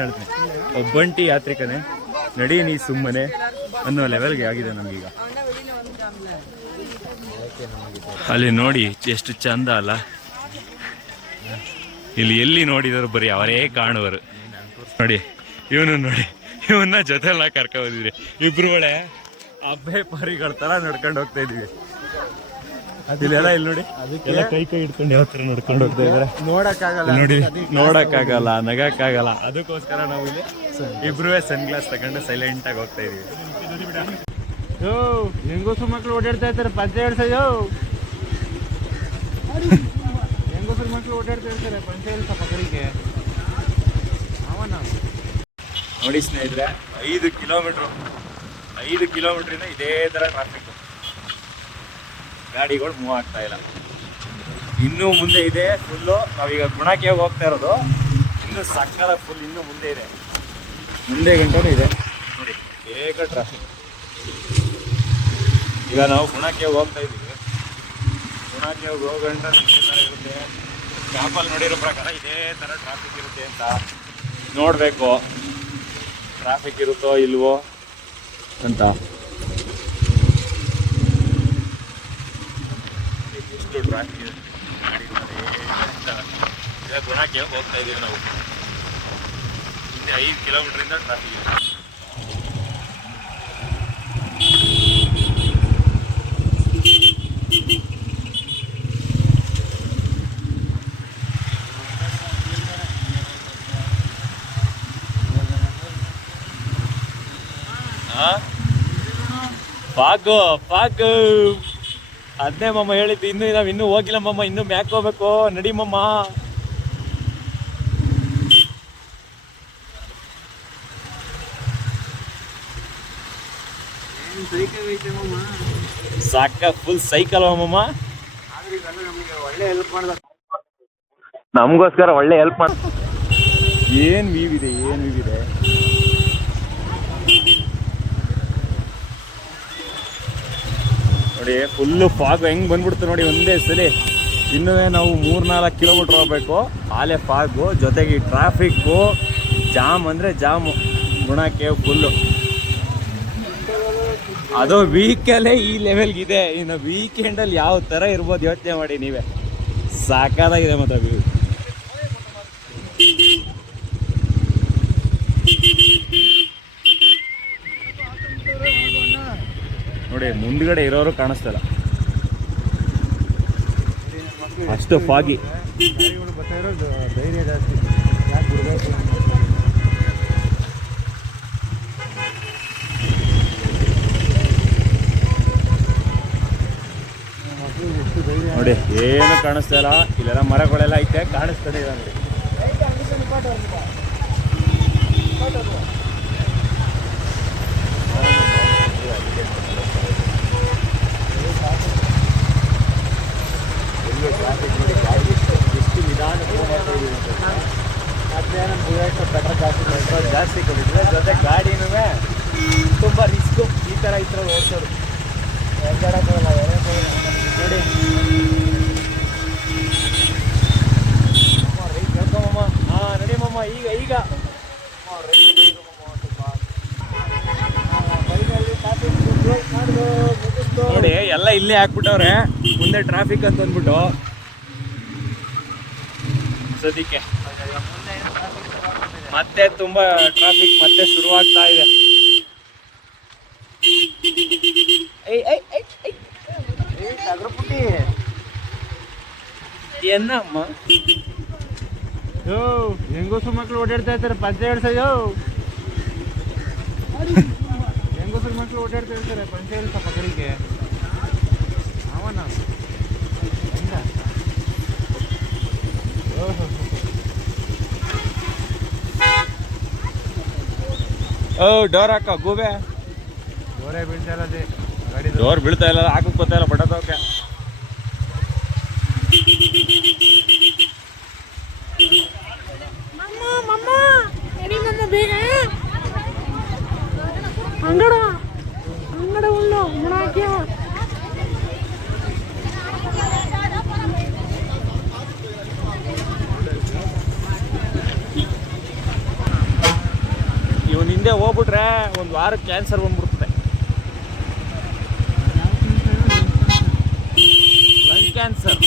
ಹೇಳ್ತೀನಿ. ಒಬ್ಬಂಟಿ ಯಾತ್ರಿಕನೇ, ನಡಿ ನೀ ಸುಮ್ಮನೆ ಅನ್ನೋ ಲೆವೆಲ್ಗೆ ಆಗಿದೆ ನಮಗೀಗ. ಅಲ್ಲಿ ನೋಡಿ ಎಷ್ಟು ಚಂದ ಅಲ್ಲ. ಇಲ್ಲಿ ಎಲ್ಲಿ ನೋಡಿದರು ಬರೀ ಅವರೇ ಕಾಣುವರು. ನೋಡಿ, ಇವನು ನೋಡಿ, ಇವನ್ನ ಜೊತೆಲ್ಲ ಕರ್ಕೊ ಬಂದಿದ್ರಿ. ಇಬ್ರು ಒಳ್ಳೆ ಅಬ್ಬೆ ಪರಿಗಳ ತರ ನಡ್ಕೊಂಡು ಹೋಗ್ತಾ ಇದೀವಿ ಇಲ್ಲೆಲ್ಲ ಇಲ್ಲಿ ನೋಡಿ. ಎಲ್ಲ ಕೈ ಕೈ ಹಿಡ್ಕೊಂಡು ಯಾವ ತರ ನಡ್ಕೊಂಡು ಹೋಗ್ತಾ ಇದಾರೆ? ನೋಡಕ್ಕಾಗಲ್ಲ. ನೋಡಿ ನೋಡಕ್ಕಾಗಲ್ಲ ನಗಕ್ಕಾಗಲ್ಲ. ಅದಕ್ಕೋಸ್ಕರ ನಾವು ಇಲ್ಲಿ ಇಬ್ರುವೇ ಸನ್ ಗ್ಲಾಸ್ ತಗೊಂಡು ಸೈಲೆಂಟ್ ಆಗಿ ಹೋಗ್ತಾ ಇದೀವಿ. ಯೋ ಹೆಂಗಸು ಮಕ್ಳು ಓಡಾಡ್ತಾ ಇರ್ತಾರೆ ಪಂಚೆ ಹೇಳ್ಸೋ ಯೋ. ಹೆಂಗಸರು ಮಕ್ಕಳು ಓಡಾಡ್ತಾ ಇರ್ತಾರೆ? ಪಂಚೆ ಹೇಳ್ಸ ಪಕಡಿಗೆ ಅವನ. ನೋಡಿ ಸ್ನೇಹಿತರೆ ಐದು ಕಿಲೋಮೀಟ್ರು ಐದು ಕಿಲೋಮೀಟ್ರಿಂದ ಇದೇ ಥರ ಟ್ರಾಫಿಕ್ ಗಾಡಿಗಳು ಮೂವ್ ಆಗ್ತಾ ಇಲ್ಲ. ಇನ್ನೂ ಮುಂದೆ ಇದೆ ಫುಲ್ಲು ನಾವೀಗ ಗುಣಕ್ಕೆ ಹೋಗ್ತಾ ಇರೋದು. ಇನ್ನು ಸಕ್ಕರ ಫುಲ್ ಇನ್ನೂ ಮುಂದೆ ಇದೆ. ಮುಂದೆ ಗಂಟೆನೂ ಇದೆ. ನೋಡಿ, ಬೇಗ ಟ್ರಾಫಿಕ್ ಈಗ ನಾವು ಗುಣಕ್ಕೆ ಹೋಗ್ತಾ ಇದ್ದೀವಿ. ಗುಣಕ್ಕೆ ಹೋಗೋ ಗಂಟೆ ಇರುತ್ತೆ. ಮ್ಯಾಪಲ್ಲಿ ನೋಡಿರೋ ಪ್ರಕಾರ ಇದೇ ಥರ ಟ್ರಾಫಿಕ್ ಇರುತ್ತೆ ಅಂತ ನೋಡಬೇಕು. ಟ್ರಾಫಿಕ್ ಇರುತ್ತೋ ಇಲ್ವೋ ಅಂತ. ಎಷ್ಟು ಟ್ರಾಫಿಕ್ ಇದೆ ಈಗ ಗುಣಕ್ಕೆ ಹೋಗ್ತಾ ಇದೀವಿ ನಾವು ಹಿಂದೆ ಐದು ಕಿಲೋಮೀಟ್ರಿಂದ ಟ್ರಾಫಿಕ್ ಇದೆ ಆ? ಪಾಕು ಪಾಕು ಅದನ್ನೇ ಮಮ್ಮ ಹೇಳಿದ್ದು ಇನ್ನು ನಾವು ಇನ್ನೂ ಹೋಗಿಲ್ಲ ಮಮ್ಮ ಇನ್ನೂ ಮ್ಯಾಕ್ ಹೋಗ್ಬೇಕು ನಡಿ ಮಮ್ಮ ಸಾಕ ಫುಲ್ ಸೈಕಲ್ ಮಮ್ಮ ಒಳ್ಳೆ ಹೆಲ್ಪ್ ಮಾಡ್ದ ನಮಗೋಸ್ಕರ ಒಳ್ಳೆ ಹೆಲ್ಪ್ ಮಾಡ ಏನ್ ವೀವ್ ಇದೆ ಏನ್ ವೀವ್ ಇದೆ ನೋಡಿ ಫುಲ್ಲು ಫಾಗ್ ಹೆಂಗೆ ಬಂದ್ಬಿಡ್ತು ನೋಡಿ, ಒಂದೇ ಸಲಿ. ಇನ್ನೂ ನಾವು ಮೂರ್ನಾಲ್ಕು ಕಿಲೋಮೀಟ್ರ್ ಹೋಗ್ಬೇಕು. ಆಲೆ ಫಾಗು ಜೊತೆಗೆ ಟ್ರಾಫಿಕ್ಕು ಜಾಮ್ ಅಂದರೆ ಜಾಮು ಗುಣಕ್ಕೆ ಫುಲ್ಲು ಅದು ವೀಕಲ್ಲೇ ಈ ಲೆವೆಲ್ಗಿದೆ ಇನ್ನು ವೀಕೆಂಡಲ್ಲಿ ಯಾವ ಥರ ಇರ್ಬೋದು ಯೋಚನೆ ಮಾಡಿ ನೀವೇ. ಸಾಕಾದಾಗಿದೆ ಮಾತ್ರ ವ್ಯೂ ನೋಡಿ, ಮುಂದ್ಗಡೆ ಇರೋರು ಕಾಣಿಸ್ತಲ್ಲ. ಅಷ್ಟು ಫಾಗಿ ನೋಡಿ, ಏನು ಕಾಣಿಸ್ತಾ ಇಲ್ಲ. ಇಲ್ಲೆಲ್ಲ ಮರಗಳೆಲ್ಲ ಐತೆ, ಕಾಣಿಸ್ತದೆ ಇಲ್ಲ ನೋಡಿ ಎಷ್ಟು ನಿಧಾನಕ್ಕೆ ಮಾಡ್ತಾ ಇದೀವಿ ಅಂತ. ಮತ್ತೆ ನಮ್ಮ ಬುಲೆಟ್ ಪೆಟ್ರೋಲ್ ಜಾಸ್ತಿ ಪೆಟ್ರೋಲ್ ಜಾಸ್ತಿ ಕೊಟ್ಟಿದ್ರೆ ಜೊತೆ ಗಾಡಿನೂ ತುಂಬ ರಿಸ್ಕು ಈ ಥರ ಇದ್ರಲ್ಲಿ ಓಡಿಸೋದು ಎದ್ದಾಡಕ್ಕಾಗಲ್ಲ ಎಳೆಯಕ್ಕಾಗಲ್ಲ. ನೋಡಿ ಅಮ್ಮ, ರೈಟ್ ಹೇಳ್ಕೊಮಮ್ಮ ಹಾಂ ನಡಿ ಮಮ್ಮ ಈಗ ಈಗ ಅಮ್ಮ, ರೈಟ್ ಹೇಳ್ಕೊಮಮ್ಮ ಸ್ವಲ್ಪ. ಬೈಕಲ್ಲಿ traffic close ಮಾಡ್ದು, ಮುಗಿಸ್ದು. ನೋಡಿ ಎಲ್ಲ ಇಲ್ಲೇ ಹಾಕ್ಬಿಟ್ಟವ್ರೆ ಮುಂದೆ ಟ್ರಾಫಿಕ್ ಅಂತ ಅಂದ್ಬಿಟ್ಟು ಸದ್ಯಕ್ಕೆ ಮತ್ತೆ ತುಂಬಾ ಟ್ರಾಫಿಕ್ ಮತ್ತೆ ಶುರುವಾಗ್ತಾ ಇದೆ. ಏನಮ್ಮ ಯೋ ಹೆಂಗಸು ಮಕ್ಳು ಓಡಾಡ್ತಾ ಇರ್ತಾರೆ ಪಂಚೆ ಹೇಳ್ಸಯ್ಯೋ ಯೋ ಹೆಂಗಸರು ಮಕ್ಳು ಓಡಾಡ್ತಾ ಇರ್ತಾರೆ ಪಂಚೆ ಹೇಳ್ಸ? ಓಹೋ. ಓ ಡೋರ್ ಹಾಕ ಗೂಬೆ. ಜೋರೇ ಬೀಳ್ತಾ ಇಲ್ಲ ಅದೇ ಗಾಡಿದು ಡೋರ್ ಬೀಳ್ತಾ ಇಲ್ಲ ಹಾಕಕ್ ಗೊತ್ತಾ ಇಲ್ಲ ಬಡದೋಕೆ ಮಮ್ಮ ಮಮ್ಮ ಬೇಗ? ಅಂಗಡ ವಾರಕ್ಕೆ ಕ್ಯಾನ್ಸರ್ ಬಂದ್ಬಿಡ್ತದೆ. ಲಂಗ್ ಕ್ಯಾನ್ಸರ್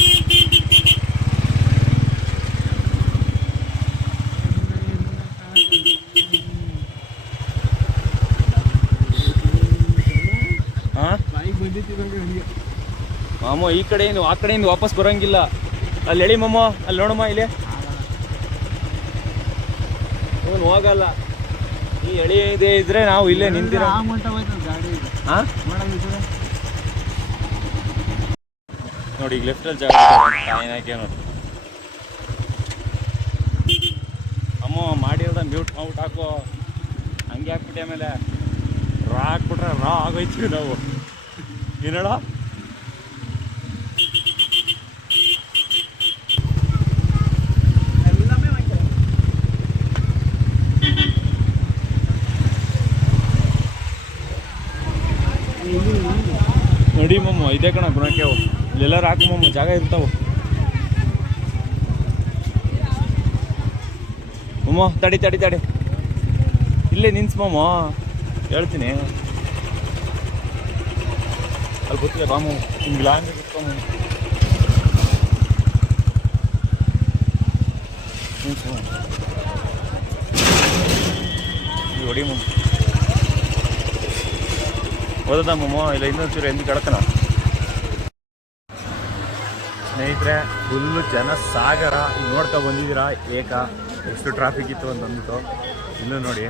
ಮಾಮ, ಈ ಕಡೆಯಿಂದ, ಆ ಕಡೆಯಿಂದ ವಾಪಸ್ ಬರೋಂಗಿಲ್ಲ. ಅಲ್ಲಿ ಹೇಳಿ ಮಾಮ, ಅಲ್ಲಿ ನೋಡಮ್ಮ ಇಲ್ಲಿ. ಹೋಗಲ್ಲ. ಈ ಎಳಿ ಇದೆ ಇದ್ರೆ ನಾವು ಇಲ್ಲೇ ನಿಂತಿರೋ ಹಾ? ನೋಡಿ ಈಗ ಲೆಫ್ಟಲ್ಲಿ ಜಾಗ ಏನಾಕೆ ನೋಡಿ ಅಮ್ಮ ಮಾಡಿರೋದ ಮ್ಯೂಟ್ ಔಟ್ ಹಾಕು. ಹಂಗೆ ಹಾಕ್ಬಿಟ್ಟೆ ಆಮೇಲೆ ರಾ ಹಾಕ್ಬಿಟ್ರೆ ರಾ ಆಗೋಯ್ತೀವಿ ನಾವು. ಏನೋಡ ನೋಡಿ ಮಮ್ಮ, ಇದೇ ಕಣ ಗುಣಕ್ಕೆ ಇಲ್ಲೆಲ್ಲರೂ ಹಾಕು ಮಮ್ಮ, ಜಾಗ ಇರ್ತಾವೆ. ಮಮ್ಮ, ತಡಿ ತಡಿ ತಡಿ. ಇಲ್ಲೇ ನಿನ್ಸ್ ಮಮ್ಮ. ಹೇಳ್ತೀನಿ. ಅಲ್ಲಿ ಗೊತ್ತಿಲ್ಲ, ಬಾಮು ಹಿಂಗೆ ಲಾಂಗ್ ಇಟ್ಕೊಂಬ ಹೊಡಿ ಮಮ್ಮ. ಓದದಮ್ಮಮ್ಮ ಇಲ್ಲ ಇನ್ನೊಂಚೂರು ಎಂದು ಕಡಕನ ಸ್ನೇಹಿತರೆ ಫುಲ್ಲು ಜನ ಸಾಗರ ನೋಡ್ತಾ ಬಂದಿದ್ದೀರಾ? ಏಕ, ಎಷ್ಟು ಟ್ರಾಫಿಕ್ ಇತ್ತು ಅಂತ ಅಂದ್ಬಿಟ್ಟು. ಇಲ್ಲೂ ನೋಡಿ.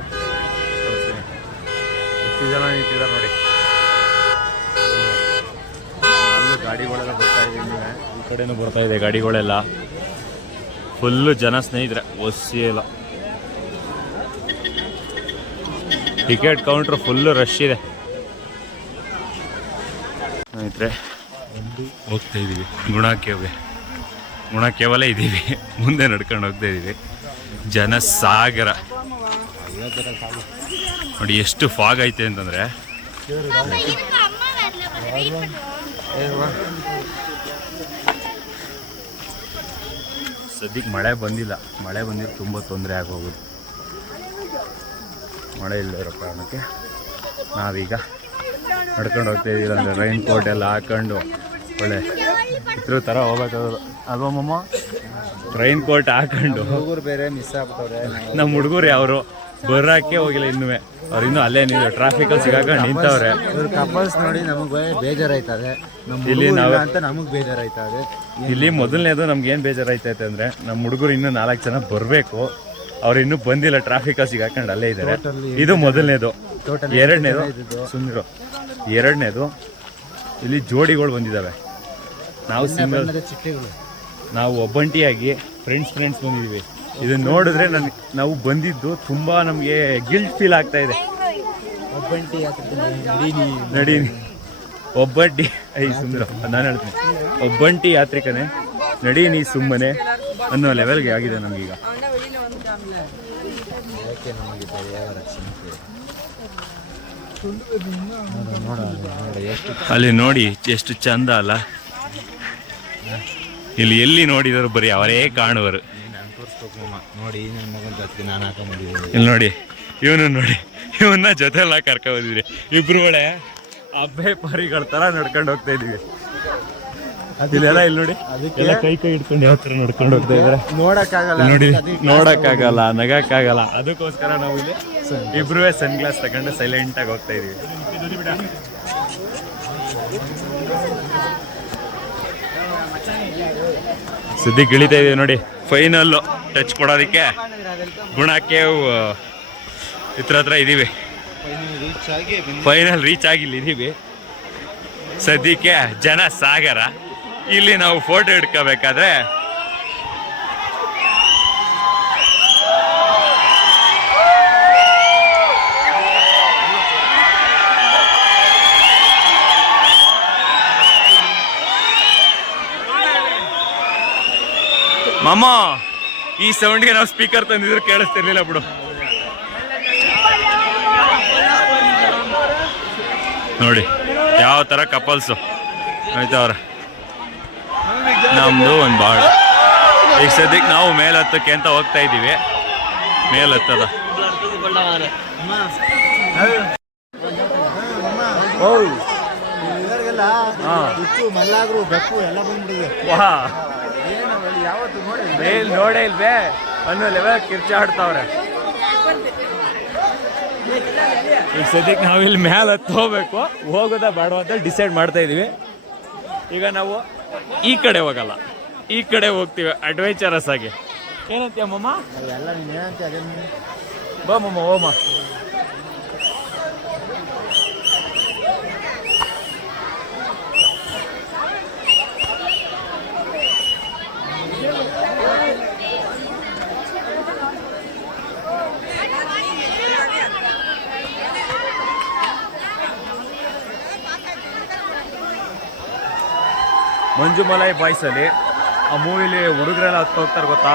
ಎಷ್ಟು ಜನ ನಿಂತಿದ್ದಾರೆ ನೋಡಿ. ಗಾಡಿಗಳೆಲ್ಲ ಬರ್ತಾ ಇದೆ ಇನ್ನೂ. ಈ ಕಡೆನೂ ಬರ್ತಾ ಇದೆ ಗಾಡಿಗಳೆಲ್ಲ. ಫುಲ್ಲು ಜನ ಸ್ನೇಹಿತರೆ ಒಸಿ ಇಲ್ಲ ಟಿಕೆಟ್ ಕೌಂಟ್ರ್ ಫುಲ್ಲು ರಶ್ ಇದೆ. ಸ್ನೇಹಿತರೆ ಹೋಗ್ತಾ ಇದ್ದೀವಿ. ಗುಣ ಕೇವೆ ಗುಣ ಕೇವಲ ಇದ್ದೀವಿ. ಮುಂದೆ ನಡ್ಕೊಂಡು ಹೋಗ್ತಾ ಇದ್ದೀವಿ. ಜನ ಸಾಗರ ನೋಡಿ ಎಷ್ಟು ಫಾಗ್ ಐತೆ ಅಂತಂದ್ರೆ. ಸದ್ಯಕ್ಕೆ ಮಳೆ ಬಂದಿಲ್ಲ. ಮಳೆ ಬಂದಿದ್ದು ತುಂಬ ತೊಂದರೆ ಆಗೋಗುತ್ತೆ ಮಳೆ ಇಲ್ಲ ಇರೋ ಕಾರಣಕ್ಕೆ ನಾವೀಗ ನಡ್ಕೊಂಡು ಹೋಗ್ತಾ ಇದೀವಿ ಅಂದರೆ ರೈನ್ ಕೋಟ್ ಎಲ್ಲ ಹಾಕೊಂಡು ಒಳ್ಳೆ ಇದ್ರ ಥರ ಹೋಗ್ಬೇಕಾದ್ರು ಅಲ್ವಾ ಮಮ್ಮ? ರೈನ್ ಕೋಟ್ ಹಾಕೊಂಡು. ಹುಡುಗರು ಬೇರೆ ಮಿಸ್ ಆಗ್ಬಿಟ್ಟವ್ರೆ. ನಮ್ಮ ಹುಡುಗರು ಯಾವರು? ಬರೋಕ್ಕೆ ಹೋಗಿಲ್ಲ ಇನ್ನೂ ಅವ್ರು ಇನ್ನೂ ಅಲ್ಲೇ ನೀವು ಟ್ರಾಫಿಕಲ್ಲಿ ಸಿಗಾಕೊಂಡು ನಿಂತವ್ರೆ. ಇವ್ರ ಕಪಲ್ಸ್ ನೋಡಿ ನಮಗೆ ಬೇಜಾರಾಯ್ತದೆ. ನಮ್ಮ ಇಲ್ಲಿ ನಾವು- ಅಂತ ನಮಗೆ ಬೇಜಾರಾಯ್ತದೆ. ಇಲ್ಲಿ ಮೊದಲನೇದು ನಮ್ಗೆ ಏನು ಬೇಜಾರಾಯ್ತೈತೆ ಅಂದರೆ ನಮ್ಮ ಹುಡುಗರು ಇನ್ನೂ ನಾಲ್ಕು ಜನ ಬರಬೇಕು. ಅವ್ರು ಇನ್ನೂ ಬಂದಿಲ್ಲ ಟ್ರಾಫಿಕಲ್ಲಿ ಸಿಗಾಕೊಂಡು ಅಲ್ಲೇ ಇದ್ದಾರೆ. ಇದು ಮೊದಲನೇದು. ಎರಡನೇದು. ಸುಂದ್ರು ಎರಡನೇದು. ಇಲ್ಲಿ ಜೋಡಿಗಳು ಬಂದಿದ್ದಾವೆ ನಾವು ಸಿಂಗಲ್ ಚಿಟ್ಟೆಗಳು. ನಾವು ಒಬ್ಬಂಟಿಯಾಗಿ ಫ್ರೆಂಡ್ಸ್ ಫ್ರೆಂಡ್ಸ್ ಬಂದಿದ್ದೀವಿ ಇದನ್ನ ನೋಡಿದ್ರೆ ನನಗೆ ನಾವು ಬಂದಿದ್ದು ತುಂಬ ನಮಗೆ ಗಿಲ್ಟ್ ಫೀಲ್ ಆಗ್ತಾ ಇದೆ. ಒಬ್ಬಂಟಿ ನಡೀನಿ. ನಡಿ ಒಬ್ಬಂಟಿ ಐ ಸುಂದರ ನಾನು ಹೇಳ್ತೀನಿ. ಒಬ್ಬಂಟಿ ಯಾತ್ರಿಕನೇ ನಡೀನಿ ಸುಮ್ಮನೆ ಅನ್ನೋ ಲೆವೆಲ್ಗೆ ಆಗಿದೆ ನಮಗೀಗ. ಅಲ್ಲಿ ನೋಡಿ ಎಷ್ಟು ಚಂದ ಅಲ್ಲ. ಇಲ್ಲಿ ಎಲ್ಲಿ ನೋಡಿದರು ಬರೀ ಅವರೇ ಕಾಣುವರು. ನೋಡಿ ಇಲ್ಲಿ ನೋಡಿ ಇವನು ನೋಡಿ ಇವನ್ನ ಜೊತೆಲ್ಲ ಕರ್ಕೊ ಬಂದಿದ್ರಿ ಇಬ್ರು ಒಳ್ಳೆ ಅಬ್ಬೆ ಪರಿಗಳ ತರ ನಡ್ಕೊಂಡು ಹೋಗ್ತಾ ಇದೀವಿ ಅದಿಲ್ಲ ಇಲ್ಲಿ ನೋಡಿ ಅದಕ್ಕೆಲ್ಲ ಕೈ ಕೈ ಹಿಡ್ಕೊಂಡು ಯಾವ ತರ ನಡ್ಕೊಂಡು ಹೋಗ್ತಾ ಇದಾರೆ ನೋಡಕ್ಕಾಗಲ್ಲ. ನೋಡಿ ನೋಡಕ್ಕಾಗಲ್ಲ ನಗಕ್ಕಾಗಲ್ಲ. ಅದಕ್ಕೋಸ್ಕರ ನಾವು ಇಲ್ಲಿ ಇಬ್ರು ಸನ್ ಗ್ಲಾಸ್ ತಗೊಂಡು ಸೈಲೆಂಟ್ ಆಗಿ ಹೋಗ್ತಾ ಇದೀವಿ. ಸುದ್ದಿ ಗಿಳಿತಾ ಇದೀವಿ ನೋಡಿ? ಫೈನಲ್ ಟಚ್ ಕೊಡೋದಕ್ಕೆ ಗುಣಕ್ಕೆ ಇತ್ರ ಹತ್ರ ಇದೀವಿ. ರೀಚ್ ಆಗಿ ಫೈನಲ್ ರೀಚ್ ಆಗಿಲ್ಲ ಇದೀವಿ. ಸದ್ಯಕ್ಕೆ ಜನ ಸಾಗರ. ಇಲ್ಲಿ ನಾವು ಫೋಟೋ ಹಿಡ್ಕೋಬೇಕಾದ್ರೆ ಮಾಮ ಈ ಸೌಂಡ್ಗೆ ನಾವು ಸ್ಪೀಕರ್ ತಂದಿದ್ರು ಕೇಳಿಸ್ತಿರ್ಲಿಲ್ಲ ಬಿಡು. ನೋಡಿ ಯಾವ ಥರ ಕಪಲ್ಸು ಅವ್ರ? ನಮ್ಮದು ಒಂದು ಬಾಳ. ಈಗ ಸದ್ಯಕ್ಕೆ ನಾವು ಮೇಲ್ ಹತ್ತಕ್ಕೆ ಅಂತ ಹೋಗ್ತಾ ಇದ್ದೀವಿ. ಮೇಲ್ ಹತ್ತದ. ಇದರಿಗೆಲ್ಲ ಯಾವತ್ತು ನೋಡಿ ಮೇಲ್ ನೋಡೇ ಇಲ್ವೇ? ಅನ್ನೋ ಲೆವೆಲ್ ಕಿರ್ಚಾಡ್ತಾವ್ರೆ. ಈಗ ಸದ್ಯಕ್ಕೆ ನಾವು ಇಲ್ಲಿ ಮ್ಯಾಲೆ ಹತ್ತು ಹೋಗ್ಬೇಕು. ಹೋಗೋದಾ ಬೇಡ ಅಂತ ಡಿಸೈಡ್ ಮಾಡ್ತಾ ಇದೀವಿ. ಈಗ ನಾವು ಈ ಕಡೆ ಹೋಗಲ್ಲ. ಈ ಕಡೆ ಹೋಗ್ತೀವಿ ಅಡ್ವೆಂಚರಸ್ ಆಗಿ. ಏನಂತೀಯ ಮಮ್ಮ ಎಲ್ಲ ನೀನು ಏನಂತ ಅದೇನು ಬಾ ಮಮ್ಮ ಓಮ ಮಂಜುಮಲೈ ಬಾಯ್ಸಲ್ಲಿ ಆ ಮೂವಿಲಿ ಹುಡುಗರೆಲ್ಲ ಹತ್ತು ಹೋಗ್ತಾರೆ ಗೊತ್ತಾ?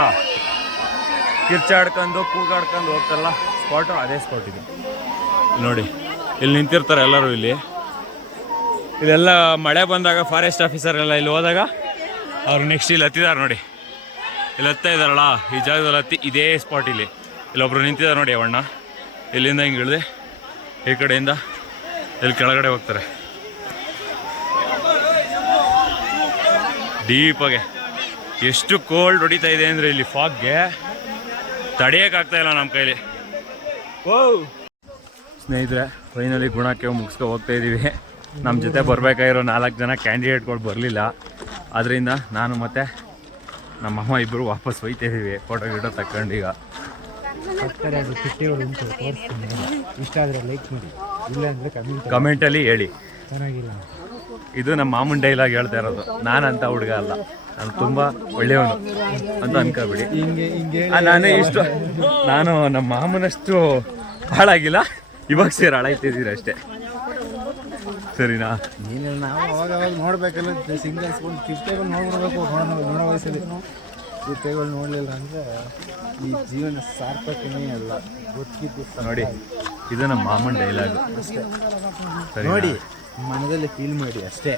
ಕಿರ್ಚಾಡ್ಕೊಂಡು ಕೂಗಾಡ್ಕೊಂಡು ಹೋಗ್ತಾರಲ್ಲ? ಸ್ಪಾಟು ಅದೇ ಸ್ಪಾಟ್ ಇದು. ನೋಡಿ, ಇಲ್ಲಿ ನಿಂತಿರ್ತಾರೆ ಎಲ್ಲರೂ ಇಲ್ಲಿ. ಇಲ್ಲೆಲ್ಲ ಮಳೆ ಬಂದಾಗ ಫಾರೆಸ್ಟ್ ಆಫೀಸರ್ ಎಲ್ಲ ಇಲ್ಲಿ ಹೋದಾಗ ಅವ್ರು ನೆಕ್ಸ್ಟ್ ಇಲ್ಲಿ ಹತ್ತಿದ್ದಾರೆ ನೋಡಿ. ಇಲ್ಲಿ ಹತ್ತಾ ಇದ್ದಾರಲ್ಲ, ಈ ಜಾಗದಲ್ಲಿ ಹತ್ತಿ ಇದೇ ಸ್ಪಾಟ್ ಇಲ್ಲಿ. ಇಲ್ಲೊಬ್ರು ನಿಂತಿದ್ದಾರೆ ನೋಡಿ ಅವಣ್ಣ. ಇಲ್ಲಿಂದ ಹಿಂಗೆ ಇಳಿದೆ, ಈ ಕಡೆಯಿಂದ, ಇಲ್ಲಿ ಕೆಳಗಡೆ ಹೋಗ್ತಾರೆ. ಡೀಪಾಗೆ. ಎಷ್ಟು ಕೋಲ್ಡ್ ಹೊಡಿತಾ ಇದೆ ಅಂದರೆ ಇಲ್ಲಿ ಫಾಗ್ಗೆ ತಡೆಯೋಕ್ಕಾಗ್ತಾ ಇಲ್ಲ ನಮ್ಮ ಕೈಲಿ. ಓ ಸ್ನೇಹಿತರೆ ಫೈನಲಿ ಗುಣಕ್ಕೆ ಮುಗಿಸ್ಕೊ ಹೋಗ್ತಾ ಇದ್ದೀವಿ ನಮ್ಮ ಜೊತೆ ಬರಬೇಕಾಗಿರೋ ನಾಲ್ಕು ಜನ ಕ್ಯಾಂಡಿಡೇಟ್ಗಳು ಬರಲಿಲ್ಲ. ಅದರಿಂದ ನಾನು ಮತ್ತು ನಮ್ಮ ಅಮ್ಮ ಇಬ್ಬರು ವಾಪಸ್ ಹೋಯ್ತಾ ಇದ್ದೀವಿ ಫೋಟೋ ಗಿಟೋ ತಗೊಂಡು ಈಗ. ಇಷ್ಟ ಆದರೆ ಲೈಕ್ ಮಾಡಿ. ಇಲ್ಲ ಅಂದರೆ ಕಮೆಂಟ್ ಕಮೆಂಟಲ್ಲಿ ಹೇಳಿ. ಚೆನ್ನಾಗಿಲ್ಲ. ಇದು ನಮ್ಮ ಮಾಮೂನ್ ಡೈಲಾಗ್ ಹೇಳ್ತಾ ಇರೋದು. ನಾನಂತ ಹುಡುಗ ಅಲ್ಲ. ನಾನು ತುಂಬ ಒಳ್ಳೆಯವನು ಅಂತ ಅನ್ಕೋಬಿಡಿ. ಹಿಂಗೆ ಹಿಂಗೆ ಆ, ನಾನು ಇಷ್ಟು ನಾನು ನಮ್ಮ ಮಾಮನಷ್ಟು ಹಾಳಾಗಿಲ್ಲ. ಇವಾಗ ಸೇರಿ ಹಾಳಾಯ್ತಿದ್ದೀರಿ ಅಷ್ಟೇ. ಸರಿನಾ? ನೀನು ನಾವು ಅವಾಗ ಅವಾಗ ನೋಡ್ಬೇಕಲ್ಲ. ಸಿಂಗಲ್ಸ್ಕೊಂಡು ಚಿಟ್ಟೆಗಳು ನೋಡ್ಬಿಡ್ಬೇಕು ನೋಡೋ ವಯಸ್ಸಲ್ಲಿ. ನೋಡಲಿಲ್ಲ ಅಂದರೆ ಈ ಜೀವನ ಸಾರ್ಥಕನೇ ಅಲ್ಲ. ಗೊತ್ತಿದ್ದು. ನೋಡಿ ಇದು ನಮ್ಮ ಮಾಮನ್ ಡೈಲಾಗ್ ಅಷ್ಟೇ ನೋಡಿ ಮನದಲ್ಲಿ ಫೀಲ್ ಮಾಡಿ ಅಷ್ಟೇ.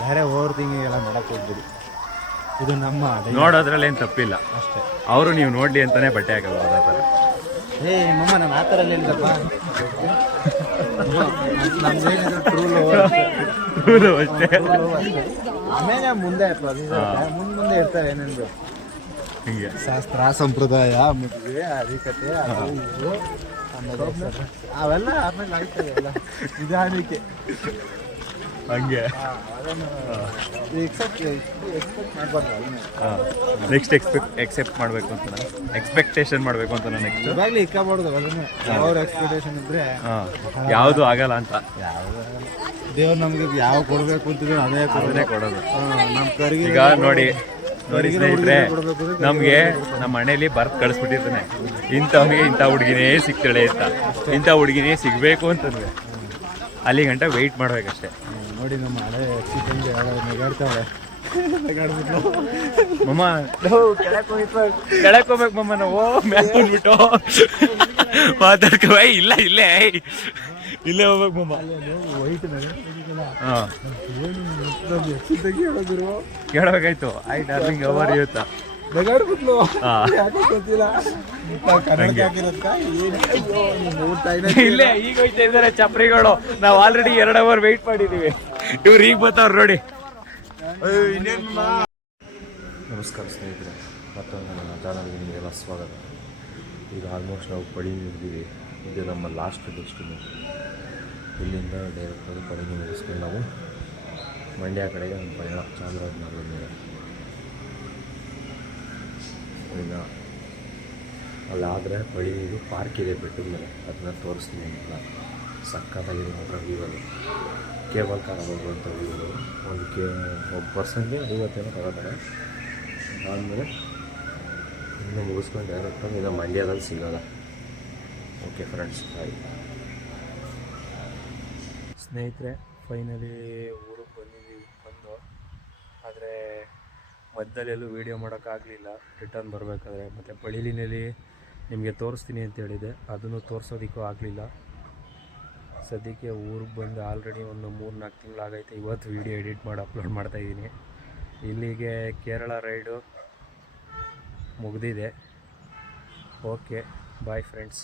ಬೇರೆ ಓವರ್ ಥಿಂಕಿಂಗ್ ಎಲ್ಲ ಹೋಗ್ಬಿಡಿ. ಇದು ನಮ್ಮ ನೋಡೋದ್ರಲ್ಲಿ ಏನು ತಪ್ಪಿಲ್ಲ. ಅಷ್ಟೇ. ಅವರು ನೀವು ನೋಡ್ಲಿ ಅಂತಾನೆ ಬಟ್ಟೆ ಹಾಕಲ್ಲ ಆ ಥರ ಏ ಮಮ್ಮ ನಾನು ಆ ಥರ ಹೌದು, ಅಷ್ಟೇ. ಆಮೇಲೆ ಮುಂದೆ ಮುಂದೆ ಮುಂದೆ ಇರ್ತಾರೆ ಏನೇನು ಹಿಂಗೆ. ಶಾಸ್ತ್ರ ಸಂಪ್ರದಾಯ ಮದುವೆ ಅಧಿಕತೆ ಆಮೇಲೆ ಅವೆಲ್ಲ ಆಮೇಲೆ ಎಲ್ಲ. ನಿಧಾನಕ್ಕೆ. ಹಂಗೆ. ನೆಕ್ಸ್ಟ್ ಎಕ್ಸ್ಪೆಕ್ಟ್ ಎಕ್ಸೆಪ್ಟ್ ಮಾಡಬೇಕು ಅಂತ ನಾನು. ಎಕ್ಸ್ಪೆಕ್ಟೇಷನ್ ಮಾಡಬೇಕು ಅಂತ ನಾನು ನೆಕ್ಸ್ಟ್ ಇವಾಗಲೇ ಇಕ್ಕಬಾರ್ದು ಅದನ್ನು. ಅವ್ರ ಎಕ್ಸ್ಪೆಕ್ಟೇಷನ್ ಇದ್ರೆ ಯಾವುದು ಆಗಲ್ಲ ಅಂತ. ದೇವ್ರು ನಮ್ಗೆ ಯಾವ ಕೊಡಬೇಕು ಅಂತಿದ್ರೆ ಅದೇ ಕೊಡೋದು. ನಮ್ಮ ಕರಿಗೆ ಈಗ ನೋಡಿ ನೋಡಿ ಸ್ನೇಹಿತರೆ ನಮಗೆ ನಮ್ಮ ಮನೇಲಿ ಬರ್ತ್ ಕಳಿಸ್ಬಿಟ್ಟಿರ್ತಾನೆ. ಇಂಥವ್ನಿಗೆ ಇಂಥ ಹುಡುಗಿನೇ ಸಿಗ್ತಾಳೆ ಅಂತ. ಇಂಥ ಹುಡುಗಿನೇ ಸಿಗಬೇಕು ಅಂತಂದ್ರೆ. ಅಲ್ಲಿ ಗಂಟ ವೆಯ್ಟ್ ಮಾಡ್ಬೇಕಷ್ಟೆ. ನೋಡಿ ನಮ್ಮ ಹಳೆ ಯಾವಾಗ ನೆಗಾಡ್ತಾವೆ ಮಮ್ಮ ಕೆಳಕ್ ಹೋಗ್ಬೇಕು. ಮಮ್ಮ ನಾವು ಬಂದ್ಬಿಟ್ಟು. ಮಾತಾಡ್ಕೋ. ಇಲ್ಲ ಇಲ್ಲೇ. ಇಲ್ಲೇ ಹೋಗ್ಬೇಕು ಮುಂಬ. ವೈಟ್ ಹಾಂ. ಹೇಳಿದ್ರು ಕೇಳಬೇಕಾಯ್ತು. ಐ ಡಾರ್ಲಿಂಗ್ ಅವರ್ ಇವತ್ತ ಇಲ್ಲೇ ಈಗ ಹೋಯ್ತಾ ಇದ್ದಾರೆ ಚಪ್ರಿಗಳು. ನಾವು ಆಲ್ರೆಡಿ ಎರಡು ಅವರ್ ವೆಯ್ಟ್ ಮಾಡಿದೀವಿ. ಇವ್ರು ಈಗ ಬರ್ತಾವ್ರು ನೋಡಿ. ನಮಸ್ಕಾರ ಸ್ನೇಹಿತರೆ ಮತ್ತೊಂದು ನನ್ನ ಚಾನಲ್ಗೆ ನಿಮಗೆಲ್ಲ ಸ್ವಾಗತ. ಈಗ ಆಲ್ಮೋಸ್ಟ್ ನಾವು ಪಡಿ ಇದ್ದೀವಿ ಇದು ನಮ್ಮ ಲಾಸ್ಟ್ ಡೆಸ್ಟಿನೇಷನ್ ಇಲ್ಲಿಂದ ಡೈರೆಕ್ಟಾಗಿ ಪಡಿಗೆ ಮುಗಿಸ್ಕೊಂಡು ನಾವು ಮಂಡ್ಯ ಕಡೆಗೆ ನಮ್ಮ ಪಯಣ ಚಾಮರಾಜನಗರ ಮೇಲೆ. ಈಗ ಅಲ್ಲಾದರೆ ಬಳಿ ಇದು ಪಾರ್ಕ್ ಇದೆ ಬೆಟ್ಟದ ಮೇಲೆ. ಅದನ್ನ ತೋರಿಸ್ತೀನಿ ಅಂತ. ಸಕ್ಕತ್ತಾಗಿದೆ ಮಾತ್ರ ವ್ಯೂ ಅದು ಕೇಬಲ್ ಕಾರ್ ಹೋಗುವಂಥ ವ್ಯೂಗಳು ಒಂದು ಕೇ, ಒಬ್ಬ ಪರ್ಸನ್ಗೆ ಐವತ್ತೇನೋ ತಗೋತಾರೆ. ಆದಮೇಲೆ ಇನ್ನು ಮುಗಿಸ್ಕೊಂಡು ಡೈರೆಕ್ಟಾಗಿ ಇನ್ನು ಮಂಡ್ಯದಲ್ಲಿ ಸಿಗೋದ. ಓಕೆ ಫ್ರೆಂಡ್ಸ್ ಬಾಯ್ ಸ್ನೇಹಿತರೆ ಫೈನಲಿ ಊರಿಗೆ ಬಂದಿದ್ದೀವಿ ಬಂದು. ಆದರೆ ಮಧ್ಯದಲ್ಲೆಲ್ಲೂ ವೀಡಿಯೋ ಮಾಡೋಕ್ಕಾಗಲಿಲ್ಲ ರಿಟರ್ನ್ ಬರಬೇಕಾದ್ರೆ. ಮತ್ತು ಬಳಿಲಿನಲ್ಲಿ ನಿಮಗೆ ತೋರಿಸ್ತೀನಿ ಅಂತ ಹೇಳಿದೆ. ಅದನ್ನು ತೋರಿಸೋದಕ್ಕೂ ಆಗಲಿಲ್ಲ. ಸದ್ಯಕ್ಕೆ ಊರಿಗೆ ಬಂದು ಆಲ್ರೆಡಿ ಒಂದು ಮೂರು ನಾಲ್ಕು ತಿಂಗಳಾಗೈತೆ. ಇವತ್ತು ವೀಡಿಯೋ ಎಡಿಟ್ ಮಾಡಿ ಅಪ್ಲೋಡ್ ಮಾಡ್ತಾಯಿದ್ದೀನಿ ಇಲ್ಲಿಗೆ ಕೇರಳ ರೈಡು ಮುಗಿದಿದೆ. Okay bye friends